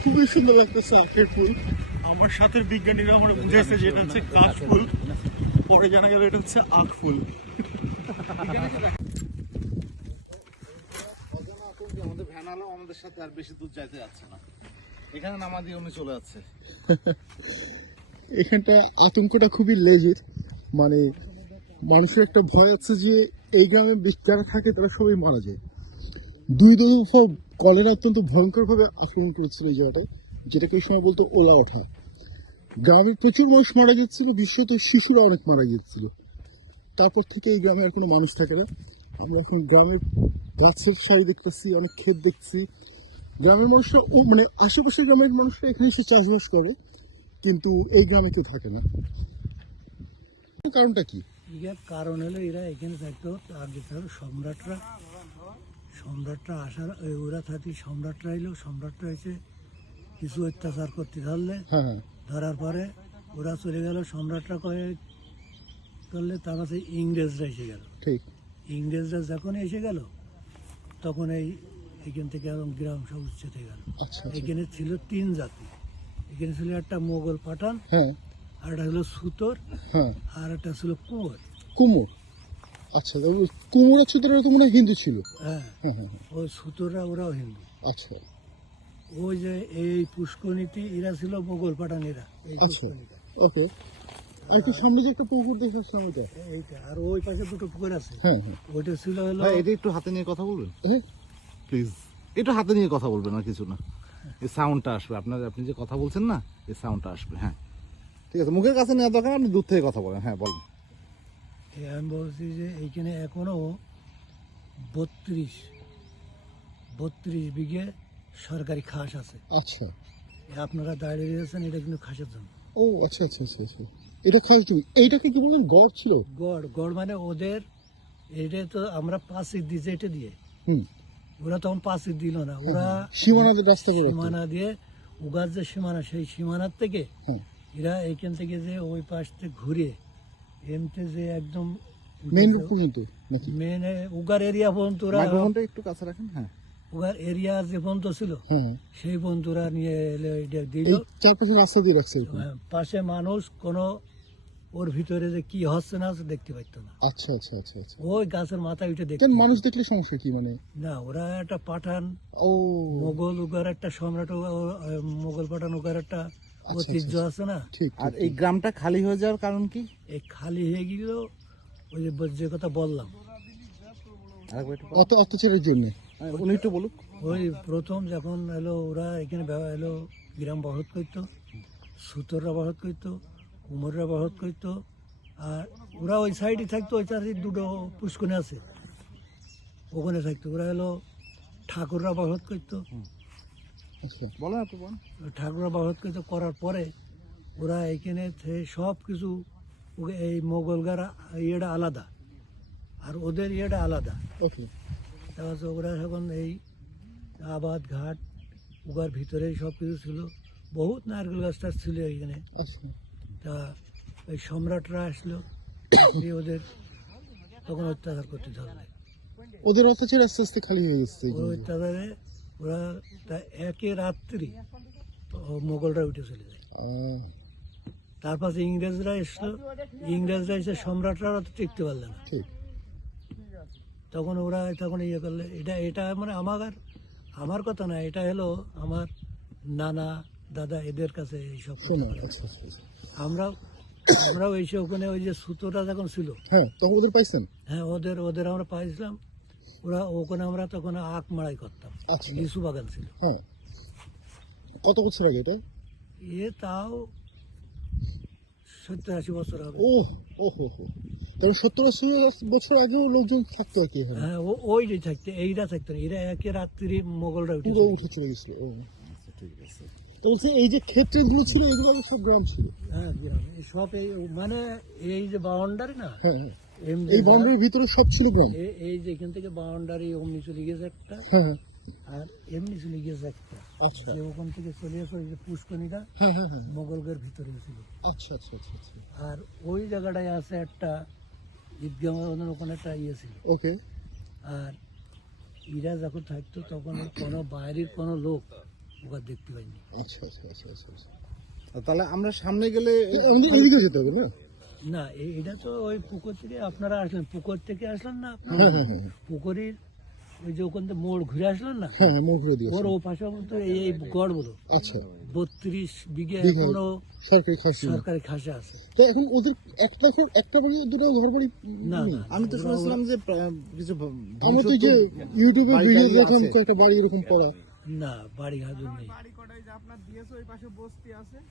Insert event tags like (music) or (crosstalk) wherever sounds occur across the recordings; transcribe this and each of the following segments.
খুবই সুন্দর লাগতেছে আখের ফুল। আমার সাথে বিজ্ঞানীরা আমার বুঝেছে যে এটা হচ্ছে কাশ ফুল। পরে জানা গেল এটা হচ্ছে আখ ফুল। আমাদের ভ্যান আলো আমাদের সাথে আর বেশি দূর যাইতে যাচ্ছে না এখানে নামা দিয়ে উনি চলে যাচ্ছে এখানটা আতঙ্কটা খুবই লেজিট মানে মানুষের একটা ভয় আছে যে এই গ্রামে যারা থাকে তারা সবাই মারা যায়। দুই দফা কলেরা অত্যন্ত ভয়ঙ্করভাবে আক্রমণ করেছিল এই জায়গাটায়, যেটাকে এই সময় বলতো ওলা ওঠা। গ্রামের প্রচুর মানুষ মারা যাচ্ছিল বিশেষত শিশুরা অনেক মারা যাচ্ছিল তারপর থেকে এই গ্রামে আর কোনো মানুষ থাকে না। আমরা এখন গ্রামের গাছের সারি দেখতেছি, অনেক ক্ষেত দেখছি। গ্রামের মানুষরা ও মানে আশেপাশের গ্রামের মানুষরা এখানে এসে চাষবাস করে, কিন্তু এই গ্রামে কেউ থাকে না। কারণটা কি? কারণ হলো এরা এখানে থাকতো আগে থাকতো সম্রাটরা। সম্রাটরা আসার ওরা থাকি সম্রাটরা এলো সম্রাটরা এসে কিছু অত্যাচার করতে ধরলে। হ্যাঁ। ধরার পরে ওরা চলে গেল সম্রাটরা কয়ে করলে তার কাছে ইংরেজরা এসে গেল। ঠিক। ইংরেজরা যখন এসে গেল তখন এই এখান থেকে এবং গ্রাম সব উচ্ছেদ হয়ে গেল। আচ্ছা আচ্ছা। এখানে ছিল তিন জাতি। এখানে ছিল একটা মোগল পাঠান হ্যাঁ। আর একটা হলো সুতোর হ্যাঁ। আর একটা ছিল কুঁয়োর কুমোর। আচ্ছা কুমোর তো মনে হিন্দু ছিল। হ্যাঁ। ওই সুতোররা ওরাও হিন্দু। আচ্ছা। ওই যে এই পুষ্করণীতে এরা ছিল মোগল পাঠানেরা এই আচ্ছা পুষ্করণীটা। ওকে। আর একটু সামনে যে একটা পুকুর দেখে আসলাম ওটা এইটা। আর ওই পাশে দুটো পুকুর আছে। হ্যাঁ হ্যাঁ। ওইটা ছিল হলো এটা একটু হাতে নিয়ে কথা বলবেন? হ্যাঁ। প্লিজ। একটু হাতে নিয়ে কথা বলবেন আর কিছু না। এই সাউন্ডটা আসবে। আপনার আপনি যে কথা বলছেন না এই সাউন্ডটা আসবে। হ্যাঁ। ঠিক আছে মুখের কাছে নেওয়ার দরকার আপনি দূর থেকে কথা বলেন। হ্যাঁ বলেন। আমি বলছি যে এইখানে এখনও বত্রিশ বত্রিশ বিঘে সরকারি খাস আছে। আচ্ছা। আপনারা দাঁড়িয়ে রয়েছেন এটা কিন্তু খাসের জন্য ও আচ্ছা আচ্ছা আচ্ছা আচ্ছা। এটা তুমি এইটাকে কি বলেন গড় ছিল? গড় গড় মানে ওদের এটা তো আমরা পাঁচির দিয়েছি এটা দিয়ে। ওরা তখন পাঁচির দিল না। ওরা সীমানাদের রাস্তা করে সীমানা দিয়ে উগার যে সীমানা সেই সীমানার থেকে হ্যাঁ এরা এইখান থেকে যে ওই পাশ থেকে ঘুরে এমতে যে একদম মেন রোড পর্যন্ত? নাকি? মেন উগার এরিয়া পর্যন্ত ওরা মাইক্রোফোনটা একটু কাছে রাখেন হ্যাঁ। উগার এরিয়া যে পর্যন্ত ছিল হ্যাঁ হ্যাঁ। সেই বন্ধুরা নিয়ে এলে এটা দিল। চারপাশে রাস্তা দিয়ে রাখছে পাশে মানুষ কোনো ওর ভিতরে যে কি হচ্ছে না দেখতে পাইতো না। আচ্ছা আচ্ছা আচ্ছা আচ্ছা। ওই গাছের মাথায় উঠে দেখতে মানুষ দেখলে সমস্যা কি মানে? না ওরা একটা পাঠান ও। মোগল উগার একটা সম্রাট মোগল পাঠান উগার একটা ঐতিহ্য আছে না? ঠিক আর এই গ্রামটা খালি হয়ে যাওয়ার কারণ কি? এই খালি হয়ে গেল ওই যে যে কথা বললাম। অত অত্যাচারের জন্য। হ্যাঁ, উনি একটু বলুক। ওই প্রথম যখন এলো ওরা এখানে এলো গ্রাম বহত করতো সুতররা বহত করতো কুমোররা বহত করতো আর ওরা ওই সাইডে থাকতো ওই চারি দুটো পুষ্কনে আছে। ওখানে থাকতো। ওরা এলো ঠাকুররা বহত করতো। আচ্ছা। ঠাকুররা বহত করার পরে ওরা এখানে সব কিছু এই মোগলগার ইয়েটা আলাদা আর ওদের ইয়েটা আলাদা। তারপর ওরা এখন এই আবাদ ঘাট উগার ভিতরে সব কিছু ছিল। বহুত নারকেল গাছ টাছ ছিল এখানে। আচ্ছা। তা ওই সম্রাটরা আসলো দিয়ে ওদের তখন অত্যাচার করতে ধরলে। ওদের অত্যাচার আস্তে আস্তে খালি হয়ে গেছে। ওই অত্যাচারে ওরা একে রাত্রি মোগলরা উঠে চলে যায়। তারপর ইংরেজরা এসলো। ইংরেজরা এসে সম্রাটরা তো টিকতে পারলে না। তখন ওরা তখন ইয়ে করলে এটা এটা মানে আমার আর- আমার কথা না এটা হলো আমার নানা দাদা এদের কাছে এইসব বলে। আচ্ছা আচ্ছা আচ্ছা। আমরাও এসে ওখানে ওই যে সুতোটা যখন ছিল হ্যাঁ তখন ওদের পাইছেন? হ্যাঁ ওদের ওদের আমরা পাইছিলাম। ওরা ওখানে আমরা তখন আখ মাড়াই করতাম। আচ্ছা। লিচু বাগান ছিল। হ্যাঁ। কত বছর আগে এটা? এ তাও সত্তর আশি বছর হবে। ও ও হো হো তাহলে সত্তর আশি বছর আগেও লোকজন থাকতো আর কি হ্যাঁ ও ওই যে থাকতে এইটা থাকতো না। এরা একে রাত্রি মোগলরা উঠে উঠে চলে গেছিল ও। আচ্ছা ঠিক আছে। বলছে এই যে ক্ষেত্রে গুলো ছিল এগুলো সব গ্রাম ছিল? হ্যাঁ গ্রামে। এই সব এই মানে এই যে বাউন্ডারি না হ্যাঁ হ্যাঁ। এই বাউন্ডারির ভিতরে সব ছিল এই যে এখান থেকে বাউন্ডারি অমনি চলে গেছে একটা হ্যাঁ। আর এমনি চলে গেছে একটা। আচ্ছা। ওখান থেকে চলে আসে ওই যে পুষ্কনিটা হ্যাঁ হ্যাঁ ভিতরে ছিল। আচ্ছা আচ্ছা আচ্ছা আচ্ছা। আর ওই জায়গাটায় আছে একটা ঈদগাহ ওখানে একটা ইয়ে ছিল। ওকে। আর এরা যখন থাকতো তখন কোনো বাইরের কোনো লোক ওকে দেখতে পাইনি। আচ্ছা আচ্ছা আচ্ছা আচ্ছা আচ্ছা। তাহলে আমরা সামনে গেলে যেতে হবে না? না এটা তো ওই পুকুর থেকে আপনারা আসলেন। পুকুর থেকে আসলেন না (laughs) পুকুরের ওই যে ওখান থেকে মোড় ঘুরে আসলেন না? হ্যাঁ ওর ও পাশে তো এই গড়গুলো আচ্ছা। বত্রিশ বিঘে। এখনও সরকারি খাসি। সরকারি খাসা আছে। তো এখন ওদের একটা ঘর- একটা বাড়ি দুটো ঘর বাড়ি না। আমি তো শুনেছিলাম যে কিছু আমরা তো যে ইউটিউবে ভিডিও দেখলাম একটা বাড়ি এরকম পড়া। না বাড়ি হাজুর নেই।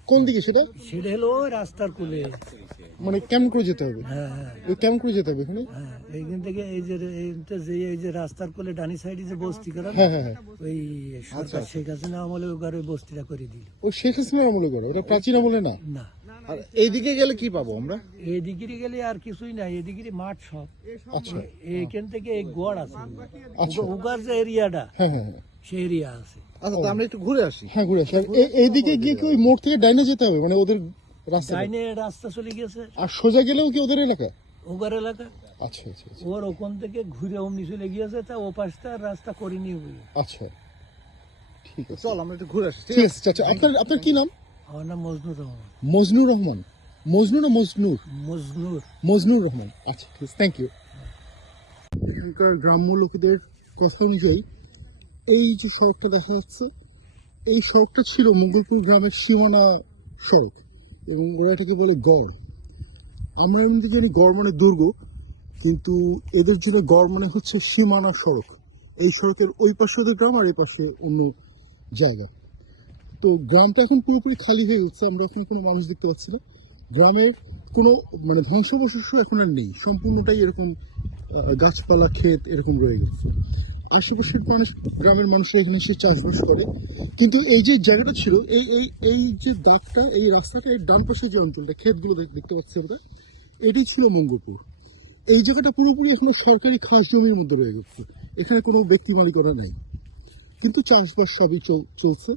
কোন দিকে সেটা? সেটা হলো রাস্তার কুলে। মানে কেমন করে যেতে হবে। হ্যাঁ হ্যাঁ। ওই কেমন করে যেতে হবে এখানে? হ্যাঁ এইখান থেকে এই যে এইটা যে এই যে রাস্তার কোলে ডানি সাইডে যে বস্তি করা ওই সরকার শেখ হাসিনা আমলে ওই বস্তিটা করে দিল। ও শেখ হাসিনার আমলে করে? এটা প্রাচীন আমলে না? না। আর এইদিকে গেলে কি পাবো আমরা? এদিকে গেলে আর কিছুই নাই এদিকে মাঠ সব। আচ্ছা। এইখান থেকে এই গড় আছে। আচ্ছা। উগার যে এরিয়াটা হ্যাঁ হ্যাঁ হ্যাঁ। সেই এরিয়া আছে। আচ্ছা তো আমরা একটু ঘুরে আসি। হ্যাঁ ঘুরে আসি। এইদিকে গিয়ে কি ওই মোড় থেকে ডাইনে যেতে হবে? মানে ওদের রাস্তা ডাইনে রাস্তা চলে গেছে আর সোজা গেলেও কি ওদের এলাকা? ওগার এলাকা। আচ্ছা আচ্ছা আচ্ছা। ওর ওখান থেকে ঘুরে অমনি চলে গিয়েছে তা ও পাশটা রাস্তা করে নিয়ে বলি আচ্ছা। ঠিক আছে। চল আমরা একটু ঘুরে আসি ঠিক আছে চাচা আপনার আপনার কি নাম? আমার নাম মজনুর রহমান। মজনুর রহমান। মজনু না মজনুর? মজনুর। মজনুর রহমান। আচ্ছা ঠিক আছে থ্যাংক ইউ এখানকার গ্রাম্য লোকেদের কথা অনুযায়ী এই যে সড়কটা দেখা যাচ্ছে, এই সড়কটা ছিল মঙ্গলপুর গ্রামের সীমানা সড়ক এবং ওরা এটাকে বলে গড়। আমরা এমনিতে জানি গড় মানে দুর্গ, কিন্তু এদের জন্য গড় মানে হচ্ছে সীমানা সড়ক। এই সড়কের ওই পাশে ওদের গ্রাম আর এই পাশে অন্য জায়গা। তো গ্রামটা এখন পুরোপুরি খালি হয়ে গেছে, আমরা এখন কোনো মানুষ দেখতে পাচ্ছি না। গ্রামের কোনো মানে ধ্বংসাবশেষ এখন আর নেই, সম্পূর্ণটাই এরকম গাছপালা, ক্ষেত এরকম রয়ে গেছে। আশেপাশের মানুষ, গ্রামের মানুষ এখানে এসে চাষবাস করে। কিন্তু এই যে জায়গাটা ছিল, এই এই এই যে দাগটা এই রাস্তাটা, এর ডান পাশে যে অঞ্চলটা, ক্ষেতগুলো দেখ- দেখতে পাচ্ছি আমরা, এটি ছিল মঙ্গলপুর। এই জায়গাটা পুরোপুরি এখনও সরকারি খাস জমির মধ্যে রয়ে গেছে। এখানে কোনো ব্যক্তি মালিকরা নেই। কিন্তু চাষবাস সবই চল- চলছে।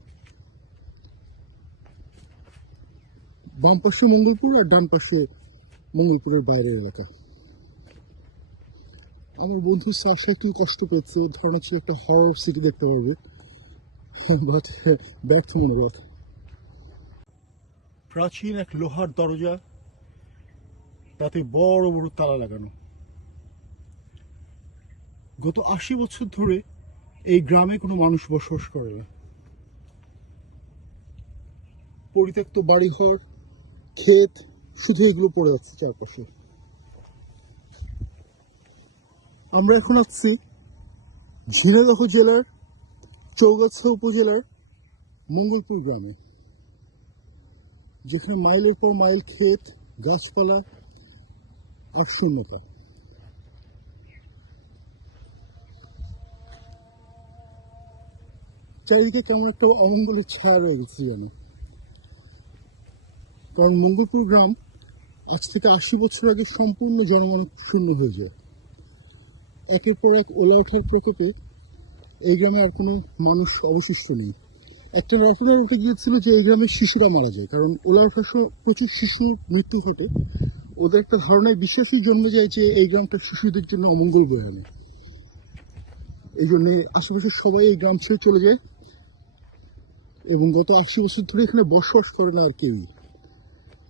বাম পাশে মঙ্গলপুর আর ডান পাশে মঙ্গলপুরের বাইরের এলাকা। আমার বন্ধু সাশা কি কষ্ট পেয়েছে ওর ধারণা ছিল একটা হরর সিটি দেখতে পারবে। বাট ব্যর্থ মনোভাব প্রাচীন এক লোহার দরজা, তাতে বড় বড় তালা লাগানো। গত আশি বছর ধরে এই গ্রামে কোনো মানুষ বসবাস করে না। পরিত্যক্ত বাড়িঘর, ক্ষেত, শুধু এগুলো পড়ে যাচ্ছে চারপাশে। আমরা এখন আছি ঝিনাইদহ জেলার চৌগাছা উপজেলার মঙ্গলপুর গ্রামে, যেখানে মাইলের পর মাইল ক্ষেত, গাছপালা আর শূন্যতা। চারিদিকে কেমন একটা অমঙ্গলের ছায়া রয়ে গেছে যেন। কারণ মঙ্গলপুর গ্রাম আজ থেকে আশি বছর আগে সম্পূর্ণ জনমানব শূন্য হয়ে যায়। একের পর এক ওলা ওঠার প্রকোপে এই গ্রামে আর কোনো মানুষ অবশিষ্ট নেই। একটা রটনা উঠে গিয়েছিল যে এই গ্রামের শিশুরা মারা যায়, কারণ ওলা ওঠার সময় প্রচুর শিশুর মৃত্যু ঘটে। ওদের একটা ধারণায় বিশ্বাসই জন্মে যায় যে এই গ্রামটা শিশুদের জন্য অমঙ্গল বয়ে আনে এই জন্যে আশেপাশের সবাই এই গ্রাম ছেড়ে চলে যায় এবং গত আশি বছর ধরে এখানে বসবাস করে না আর কেউই।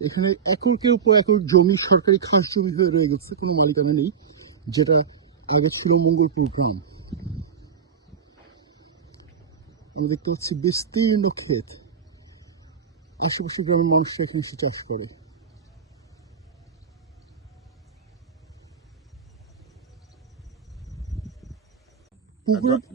এখানে একরের উপর একর জমি, সরকারি খাস জমি হয়ে রয়ে গেছে, কোনো মালিকানা নেই, যেটা আগে ছিল মঙ্গলপুর গ্রাম আমি দেখতে পাচ্ছি বিস্তীর্ণ ক্ষেত। আশেপাশে গ্রামের মানুষরা এখানে এসে চাষ করে।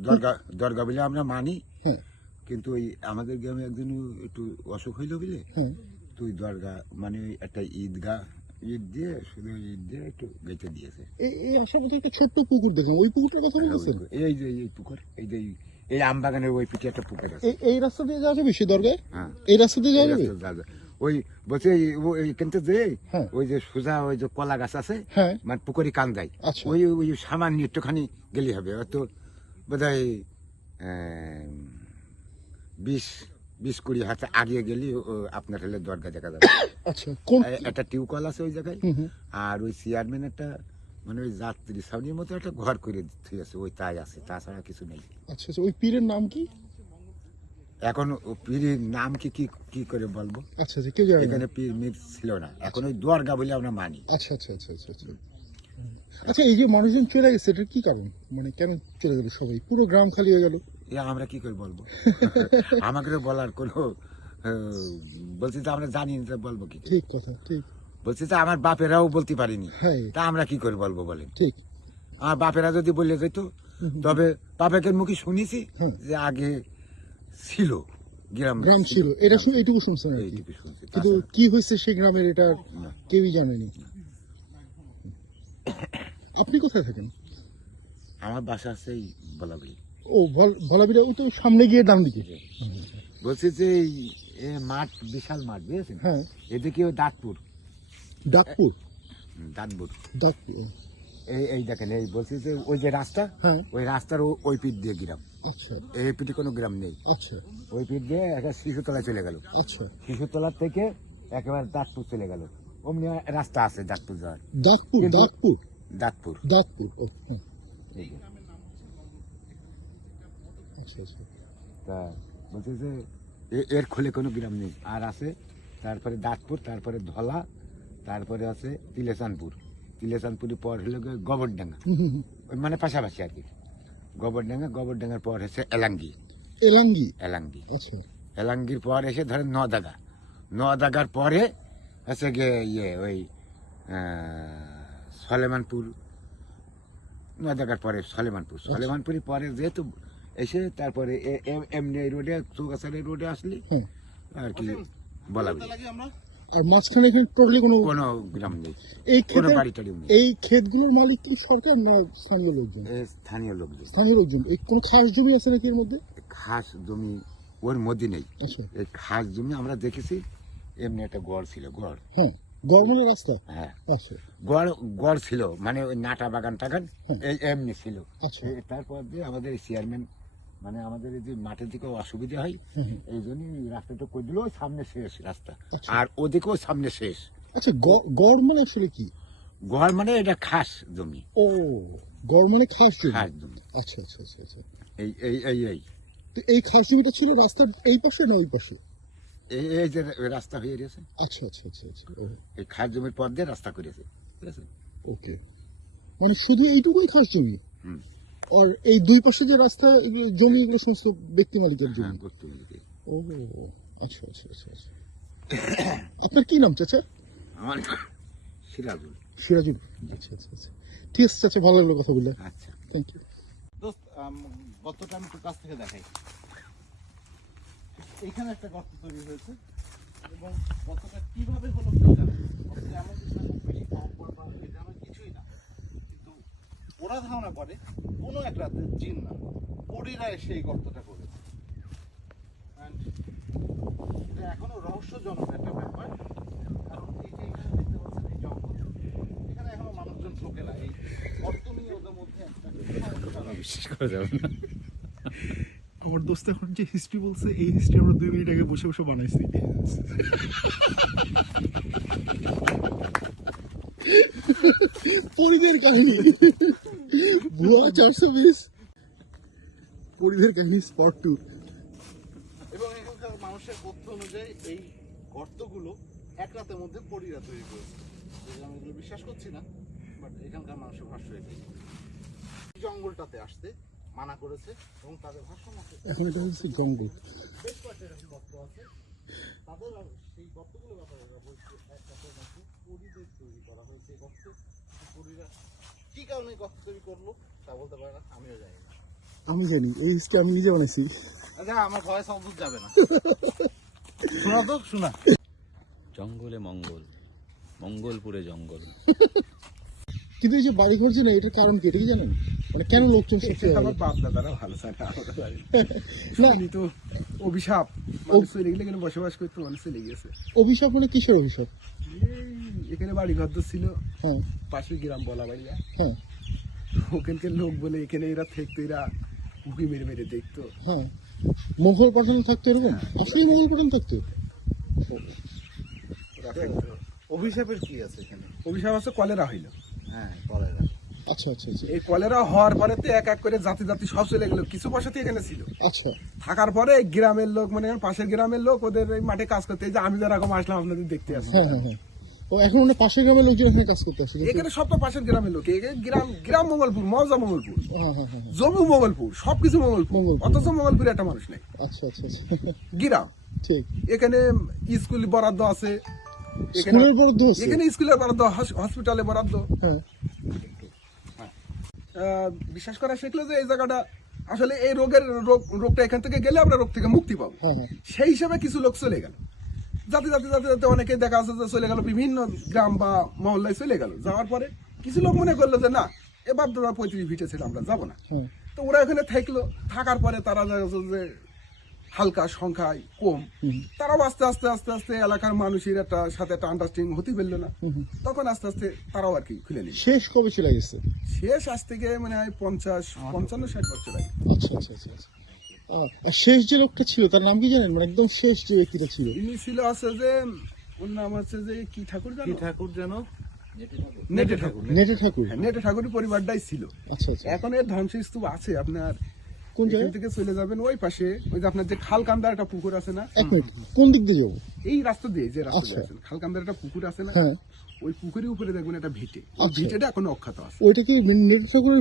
দরগা দরগা বলে আমরা মানি হ্যাঁ। কিন্তু ওই আমাদের গ্রামে একজন একটু অসুখ হইল বলে হ্যাঁ। তুই দরগা মানে একটা ঈদগাহ ঈদ দিয়ে শুধু ওই দিয়ে একটু গেঁথে দিয়েছে। এই এই আশেপাশে একটা ছোট্ট পুকুর দেখেন ওই পুকুরটার কথা বলছেন এই যে এই পুকুর এই যে এই- আম বাগানের ওই পিঠে একটা পুকুর আছে। এই রাস্তা দিয়ে যাওয়া যাবে সে দরগায়? হ্যাঁ। এই রাস্তা দিয়ে যাওয়া যাবে? যায়। ওই বলছে এই- যে হ্যাঁ। ওই যে সোজা ওই যে কলা গাছ আছে হ্যাঁ। মানে পুকুরি কান যায় আচ্ছা। ওই ওই সামান্য একটুখানি গেলে হবে হয়তো বোধ হয় বিশ বিশ কুড়ি হাত আগে গেলে আপনার হলে দরগা দেখা যাবে। (coughs) আচ্ছা কোন একটা টিউবকল আছে ওই জায়গায়। আর ওই চেয়ারম্যান একটা মানে ওই যাত্রী ছাউনির মতো একটা ঘর করে ঠিক আছে ওই তাই আছে তাছাড়া কিছু নেই। আচ্ছা আচ্ছা ওই পীরের নাম কি? এখন পীরের নাম কি কি কি করে বলব? আচ্ছা আচ্ছা কেউ এখানে পীর মির ছিল না। এখন ওই দোয়ারগা বলে আমরা মানি। আচ্ছা আচ্ছা আচ্ছা আচ্ছা আচ্ছা। আচ্ছা এই যে মানুষজন চলে গেছে এটার কি কারণ? মানে কেন চলে গেল সবাই? পুরো গ্রাম খালি হয়ে গেল। এ আমরা কি করে বলব? (laughs) আমাকে বলার কোনো বলছি যে আমরা জানি না বলব কি ঠিক কথা ঠিক। বলছি যে আমার বাপেরাও বলতে পারিনি। হ্যাঁ। তা আমরা কি করে বলব বলেন? ঠিক। আমার বাপেরা যদি বলে যেত তবে বাপেকের মুখে শুনেছি যে আগে ছিল গ্রাম গ্রাম ছিল। এটা এইটুকু শুনছেন কিন্তু কি হয়েছে সেই গ্রামের এটা। কেউই জানেনি আপনি কোথায় থাকেন? আমার বাসা আছে এই বলাবলি ও ভলাবিরা তো সামনে গিয়ে ডান দিকে। বলছি যে এই- মাঠ বিশাল মাঠ বুঝেছেন? হ্যাঁ। ওই দাঁতপুর? ডাকপুর হুম, দাঁতপুর। এই এই দেখেন এই বলছি যে ওই যে রাস্তা হ্যাঁ। ওই রাস্তার ওই পিঠ দিয়ে গ্রাম। আচ্ছা। এই পিঠে কোনো গ্রাম নেই। আচ্ছা। ওই পিঠ দিয়ে একটা শিশুতলায় চলে গেল। আচ্ছা। শিশুতলার থেকে একেবারে দাঁতপুর চলে গেল। অমনি রাস্তা আছে দাঁতপুর যাওয়ার। ডাকপুর কিন্তু- ডাকপুর দাঁতপুর ডাকপুর ও হ্যাঁ এই যে। আচ্ছা আচ্ছা তা বলছে যে এর খোলে কোনো গ্রাম নেই। আর আছে তারপরে দাঁতপুর তারপরে ধলা তারপরে আছে তিলেচানপুর তিলেচানপুরের পর হলো গোবরডাঙ্গা। (laughs) মানে পাশাপাশি আর কি। গোবরডাঙ্গা গোবরডাঙ্গার পর হচ্ছে এলাঙ্গি। এলাঙ্গি? এলাঙ্গি। আচ্ছা। এলাঙ্গির পর এসে ধরেন নদাগা নদাগার পরে আছে গিয়ে ইয়ে ওই সলেমানপুর। নদাগার পরে সলেমানপুর। সলেমানপুরের পরে যেহেতু এসে তারপরে এমনি এই রোডে রোডে আসলি হ্যাঁ আর কি বলাবি লাগি আমরা আর মাঝখানে এখানে টোটালি কোনো কোনো গ্রাম নেই এই কোনো বাড়ি টাড়িও নেই। এই ক্ষেতগুলোর মালিক কি সরকার না স্থানীয় লোকজন? স্থানীয় লোকজন। স্থানীয় লোকজন। এই কোনো খাস জমি আছে নাকি এর মধ্যে? খাস জমি ওর মধ্যে নেই। আচ্ছা। এই খাস জমি আমরা দেখেছি এমনি একটা গড় ছিল গড়। হ্যাঁ গভর্নমেন্টের রাস্তা? হ্যাঁ। আচ্ছা। গড় গড় ছিল মানে ওই নাটা বাগান টাগান এই এমনি ছিল। আচ্ছা। তারপর দিয়ে আমাদের চেয়ারম্যান মানে আমাদের এই যে মাঠের দিকে অসুবিধা হয়। এই জন্য এই রাস্তাটা করে দিল সামনে শেষ রাস্তা। আচ্ছা। আর ওদিকেও সামনে শেষ। আচ্ছা গড় মানে আসলে কি? গড় মানে এটা খাস জমি। ও গড় মানে খাস জমি? খাস জমি। আচ্ছা আচ্ছা আচ্ছা আচ্ছা। এই এই এই এই। তো এই খাস জমিটা ছিল রাস্তার এই পাশে না ওই পাশে? এই এই যে রাস্তা হয়ে গেছে। আচ্ছা আচ্ছা আচ্ছা আচ্ছা। এই খাস জমির পর দিয়ে রাস্তা করেছে ঠিক আছে? ওকে। মানে শুধু এইটুকুই খাস জমি। আর এই দুই পাশে যে রাস্তা এগুলো জমি এগুলো সমস্ত ব্যক্তি মালিকের হ্যাঁ জমি ও আচ্ছা আচ্ছা আচ্ছা আচ্ছা। আপনার কি নাম চাচা? আমার সিরাজুল। সিরাজুল। আচ্ছা আচ্ছা আচ্ছা। ঠিক আছে চাচা ভালো লাগল কথা বললে আচ্ছা। থ্যাংক ইউ দোস্ত আম, গর্তটা আমি একটু কাছ থেকে দেখাই। এখানে একটা গর্ত তৈরি হয়েছে এবং গর্তটা কীভাবে হলো কেউ জানে এমন কিছু বেশি কম পড় বা এটা আমার কিছুই না কিন্তু ওরা ধারণা করে কোনো এক রাতে জিন না। পরীরা এসে এই গর্তটা করেছে এটা এখনও রহস্যজনক একটা ব্যাপার। কারণ এই যে এখানে দেখতে পাচ্ছেন এই জঙ্গল এখানে এখনও মানুষজন ঢোকে না। এই গর্ত নিয়ে ওদের মধ্যে একটা বিশ্বাস করা যাবে না। আমার দোস্ত এখন যে হিস্ট্রি বলছে এই হিস্ট্রি আমরা দুই মিনিট আগে বসে বসে বানাইছি। পরিবের কাহিনী। চারশো বিশ পরিবের কাহিনী স্পট টু এবং এখানকার মানুষের তথ্য অনুযায়ী এই গর্তগুলো এক রাতের মধ্যে পরীরা তৈরি করেছে। আমি এগুলো বিশ্বাস করছি না বাট এখানকার মানুষের ভাষ্য এটাই। জঙ্গলটাতে আসতে মানা করেছে এবং তাদের ভাষ্য মতে এখন এটা হচ্ছে জঙ্গল। বেশ কয়েকটা এরকম গর্ত আছে। তাদের সেই গর্তগুলো ব্যাপারে বলছে এক রাতের মধ্যে পরীদের তৈরি করা হয়েছে গর্ত। পরীরা কি কারণে এই গর্ত তৈরি করল তা বলতে পারে না আমিও জানি না। আমি জানি এই হিস্ট্রি আমি নিজে বানাইছি। আচ্ছা আমার ভয়েস অদ্ভুত যাবে না। শোনা তো শোনা। জঙ্গলে মঙ্গল মঙ্গলপুরে জঙ্গল। কিন্তু এই যে বাড়ি ঘর যে না এটার কারণ কি? এটা কি জানেন? মানে কেন লোকজন শিখতে আমার বাপ দাদারা ভালো জানে না। না। উনি তো অভিশাপ। মানুষ চলে গেলে এখানে বসবাস করতে মানুষ চলে গেছে অভিশাপ মানে কিসের অভিশাপ? এই এখানে বাড়ি ঘর ছিল। হ্যাঁ। পাশে গ্রাম বলা বাড়িয়া হ্যাঁ। ওখানকার লোক বলে এখানে এরা থাকতো এরা উকি মেরে মেরে দেখতো। হ্যাঁ। মোগল পাঠানো থাকতো এরকম? আসলেই মোগল পাঠানো থাকতো? অভিশাপের কি আছে এখানে? অভিশাপ আছে কলেরা হইল। হ্যাঁ কলেরা। আচ্ছা আচ্ছা আচ্ছা। এই কলেরা হওয়ার পরে তো এক এক করে জাতি জাতি সব চলে গেল। কিছু বসতি এখানে ছিল। আচ্ছা। থাকার পরে গ্রামের লোক মানে পাশের গ্রামের লোক ওদের এই মাঠে কাজ করতে। এই যে আমি যেরকম আসলাম আপনাদের দেখতে আসি হ্যাঁ হ্যাঁ হ্যাঁ। ও এখন পাশের গ্রামের লোকজন এখানে কাজ করতে আসে এখানে সব তো পাশের গ্রামের লোক। গ্রাম গ্রাম মঙ্গলপুর মজা মঙ্গলপুর। হ্যাঁ হ্যাঁ হ্যাঁ। জমি মঙ্গলপুর সবকিছু মঙ্গলপুর। অথচ মঙ্গলপুরে একটা মানুষ নেই। আচ্ছা আচ্ছা আচ্ছা। গ্রাম। ঠিক। এখানে স্কুল বরাদ্দ আছে। এখানে স্কুলের বরাদ্দ হসপিটালে বরাদ্দ। হ্যাঁ। বিশ্বাস করা শিখলো যে এই জায়গাটা আসলে এই রোগের রোগ রোগটা এখান থেকে গেলে আমরা রোগ থেকে মুক্তি পাবো। সেই হিসাবে কিছু লোক চলে গেল। যাতে যাতে যাতে যাতে অনেকে দেখা যাচ্ছে যে চলে গেল বিভিন্ন গ্রাম বা মহল্লায় চলে গেল। যাওয়ার পরে কিছু লোক মনে করল যে না এ বাপ দাদা পঁয়ত্রিশ ভিটে ছিল আমরা যাব না। তো ওরা এখানে থাকল। থাকার পরে তারা দেখা যাচ্ছে যে হালকা সংখ্যায় কম। তারাও আস্তে আস্তে আস্তে আস্তে এলাকার মানুষের একটা সাথে একটা আন্ডারস্ট্যান্ডিং হতে পারল না। তখন আস্তে আস্তে তারাও আর কি খুলে নিল। শেষ কবে চলে গেছে? শেষ আজ থেকে মানে পঞ্চাশ পঞ্চান্ন ষাট বছর আগে। আচ্ছা আচ্ছা আচ্ছা আচ্ছা। শেষ যে লোকটা ছিল তার নাম কি জানেন? মানে একদম শেষ যে ব্যক্তিটা ছিল। ইনি ছিল আছে যে ওর নাম আছে যে কি ঠাকুর জানো? কি ঠাকুর যেন নেটে ঠাকুর নেটে ঠাকুর। হ্যাঁ, নেটে ঠাকুরের পরিবারটাই ছিল। আচ্ছা আচ্ছা। এখন এর ধ্বংসস্তূপ আছে আপনার কোন জায়গায়? থেকে চলে যাবেন ওই পাশে ওই যে আপনার যে খালকান্দার একটা পুকুর আছে না? এক মিনিট কোন দিক দিয়ে যাব? এই রাস্তা দিয়ে যে রাস্তা আচ্ছা। আছেন খালকান্দার একটা পুকুর আছে না? হ্যাঁ। ওই পুকুরের উপরে দেখবেন একটা ভিটে। আচ্ছা। ভিটেটা এখনও অক্ষত আছে। ওইটা কি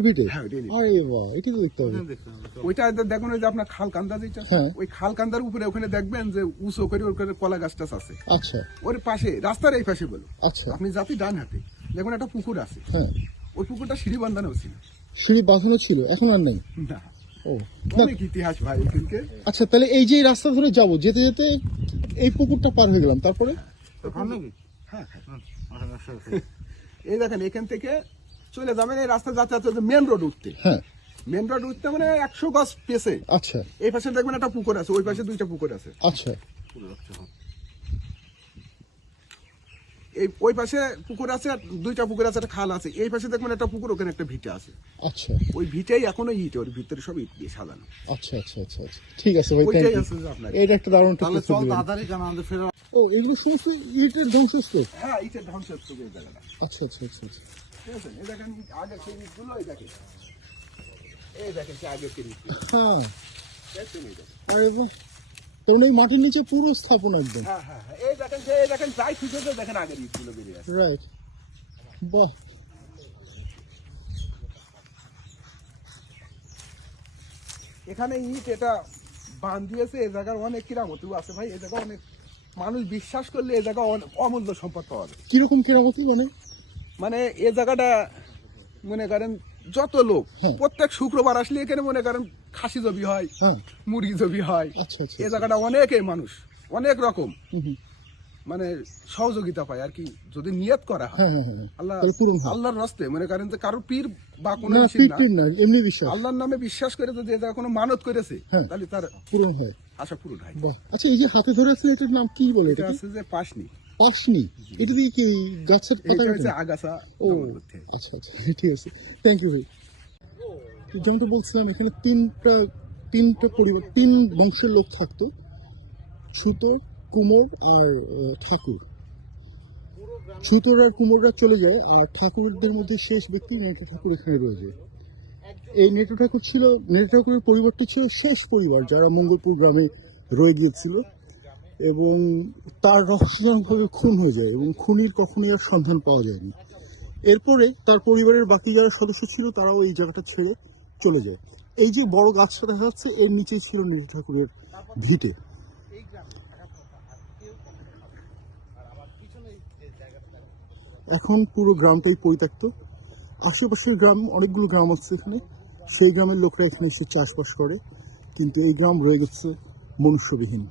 ভিটে? হ্যাঁ। আরে বাহ এটা তো দেখতে হবে। ওইটা দেখবেন ওই যে আপনার খালকান্দা যেটা হ্যাঁ। ওই খালকান্দার উপরে ওখানে দেখবেন যে উঁচু করে ওখানে কলা গাছ টাছ আছে। আচ্ছা। ওর পাশে রাস্তার এই পাশে বলো আচ্ছা। আপনি যাতে ডান হাতে দেখবেন একটা পুকুর আছে। হ্যাঁ। ওই পুকুরটা সিঁড়ি বান্ধানো ছিল। সিঁড়ি বাঁধানো ছিল এখন আর নাই? না। ও। অনেক ইতিহাস ভাই এখানকে। আচ্ছা তাহলে এই যে রাস্তা ধরে যাব যেতে যেতে এই পুকুরটা পার হয়ে গেলাম তারপরে? হ্যাঁ এই দেখেন এখান থেকে চলে যাবেন এই রাস্তা যাতে যাতে মেন রোড উঠতে। হ্যাঁ। মেন রোড উঠতে মানে একশো গজ পেছে। আচ্ছা। এই পাশে দেখবেন একটা পুকুর আছে ওই পাশে দুইটা পুকুর আছে। আচ্ছা। এই ওই পাশে পুকুর আছে আর দুইটা পুকুর আছে একটা খাল আছে। এই পাশে দেখবেন একটা পুকুর ওখানে একটা ভিটে আছে। আচ্ছা। ওই ভিটেই এখনও ইট ওর ভিতরে সব ইট দিয়ে সাজানো। আচ্ছা আচ্ছা আচ্ছা আচ্ছা। ঠিক আছে ভাই থ্যাংক আপনার। এটা একটা দারুণ তাহলে চল। তাড়াতাড়ি কেন আমাদের ফেরা ও এগুলো সমস্ত ইটের ধ্বংসস্তূপ? হ্যাঁ ইটের ধ্বংসস্তূপ এই জায়গাটা। আচ্ছা আচ্ছা আচ্ছা আচ্ছা। ঠিক আছে এই দেখেন আগে সেই ইটগুলো এই দেখেন। এই দেখেন সে আগে সেই ইট হ্যাঁ। দেখছেন এই দেখেন। তখন এই মাটির নিচে পুরো স্থাপনা একদম। হ্যাঁ হ্যাঁ হ্যাঁ। এই দেখেন এই দেখেন যাই খুঁজেছে দেখেন আগের ইটগুলো বেরিয়ে আছে রাইট বাহ। এখানে ইট এটা বান দিয়েছে এই জায়গার অনেক কিরামতি আছে ভাই এই জায়গা অনেক মানুষ বিশ্বাস করলে এই জায়গা অনেক অমূল্য সম্পদ পাওয়া যায়। কীরকম কেরামতি মানে? মানে এ জায়গাটা মনে করেন যত লোক হ্যাঁ। প্রত্যেক শুক্রবার আসলে এখানে মনে করেন খাসি জবি হয় হ্যাঁ। মুরগি জবি হয়। আচ্ছা আচ্ছা এ জায়গাটা অনেকে মানুষ অনেক রকম। মানে সহযোগিতা পায় আর কি যদি নিয়ত করা হয়। হ্যাঁ হ্যাঁ আল্লাহ আল্লাহর রাস্তে মনে করেন যে কারও পীর বা কোনো আল্লাহর নামে বিশ্বাস করে যদি এটা কোনো মানত করেছে। তাহলে তার পূরণ হয়। আশা পূরণ হয়। আচ্ছা এই যে হাতে ধরে আছেন এটার নাম কি বলে এটা আছে যে পাশনি। পাশনি। এটা দিয়ে কি গাছের পাতা আগাছা ও। আচ্ছা আচ্ছা ঠিক আছে। থ্যাংক ইউ ভাই। যেমনটা বলছিলাম, এখানে তিনটা তিনটা পরিবার, তিন বংশের লোক থাকতো ছুতো কুমোর আর ঠাকুর। ছুতোর আর কুমোররা চলে যায়, আর ঠাকুরদের মধ্যে শেষ ব্যক্তি নেটো ঠাকুর এখানে রয়ে যায়। এই নেটো ঠাকুর ছিল নেটো ঠাকুরের পরিবারটি ছিল শেষ পরিবার যারা মঙ্গলপুর গ্রামে রয়ে গিয়েছিল, এবং তার রহস্যজনকভাবে খুন হয়ে যায়, এবং খুনির কখনোই আর সন্ধান পাওয়া যায়নি। এরপরে তার পরিবারের বাকি যারা সদস্য ছিল, তারাও এই জায়গাটা ছেড়ে চলে যায়। এই যে বড় গাছটা দেখা যাচ্ছে, এর নিচেই ছিল নীল ঠাকুরের ভিটে। এখন পুরো গ্রামটাই পরিত্যক্ত। আশেপাশের গ্রাম, অনেকগুলো গ্রাম আছে এখানে। সেই গ্রামের লোকরা এখানে এসে চাষবাস করে, কিন্তু এই গ্রাম রয়ে গেছে মনুষ্যবিহীন।